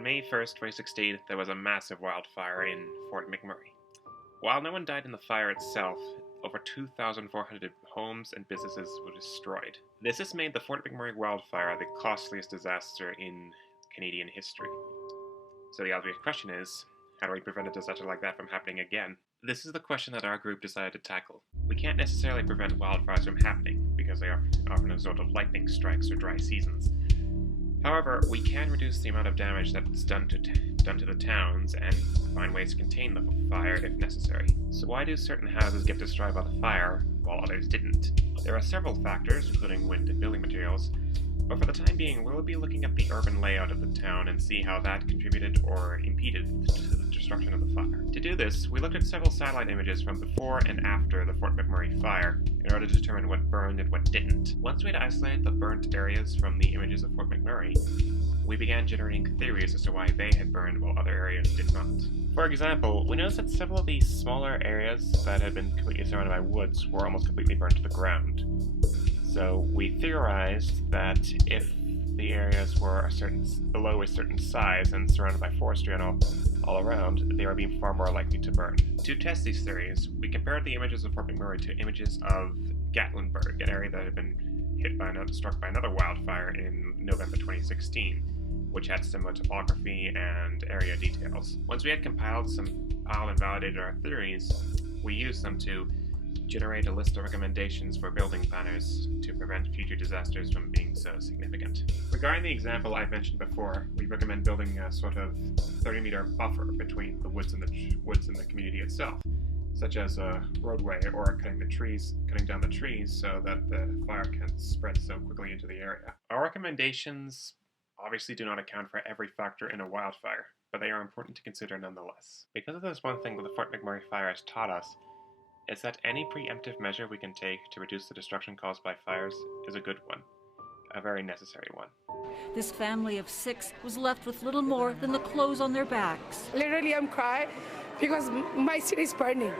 On May 1st, 2016, there was a massive wildfire in Fort McMurray. While no one died in the fire itself, over 2,400 homes and businesses were destroyed. This has made the Fort McMurray wildfire the costliest disaster in Canadian history. So the obvious question is, how do we prevent a disaster like that from happening again? This is the question that our group decided to tackle. We can't necessarily prevent wildfires from happening, because they are often a result of lightning strikes or dry seasons. However, we can reduce the amount of damage that's done to the towns and find ways to contain the fire if necessary. So why do certain houses get destroyed by the fire while others didn't? There are several factors, including wind and building materials, but for the time being, we'll be looking at the urban layout of the town and see how that contributed or impeded to the destruction of the fire. To do this, we looked at several satellite images from before and after the Fort McMurray fire in order to determine what burned and what didn't. Once we had isolated the burnt areas from the images of Fort McMurray, we began generating theories as to why they had burned while other areas did not. For example, we noticed that several of these smaller areas that had been completely surrounded by woods were almost completely burned to the ground. So we theorized that if the areas were below a certain size and surrounded by forestry and all around, they were being far more likely to burn. To test these theories, we compared the images of Fort McMurray to images of Gatlinburg, an area that had been struck by another wildfire in November 2016, which had similar topography and area details. Once we had compiled and validated our theories, we used them to generate a list of recommendations for building planners to prevent future disasters from being so significant. Regarding the example I mentioned before, we recommend building a sort of 30-meter buffer between the woods and the community itself, such as a roadway or cutting down the trees so that the fire can't spread so quickly into the area. Our recommendations obviously do not account for every factor in a wildfire, but they are important to consider nonetheless. Because if there's one thing that the Fort McMurray fire has taught us, it's that any preemptive measure we can take to reduce the destruction caused by fires is a good one, a very necessary one. This family of 6 was left with little more than the clothes on their backs. Literally, I'm crying because my city is burning.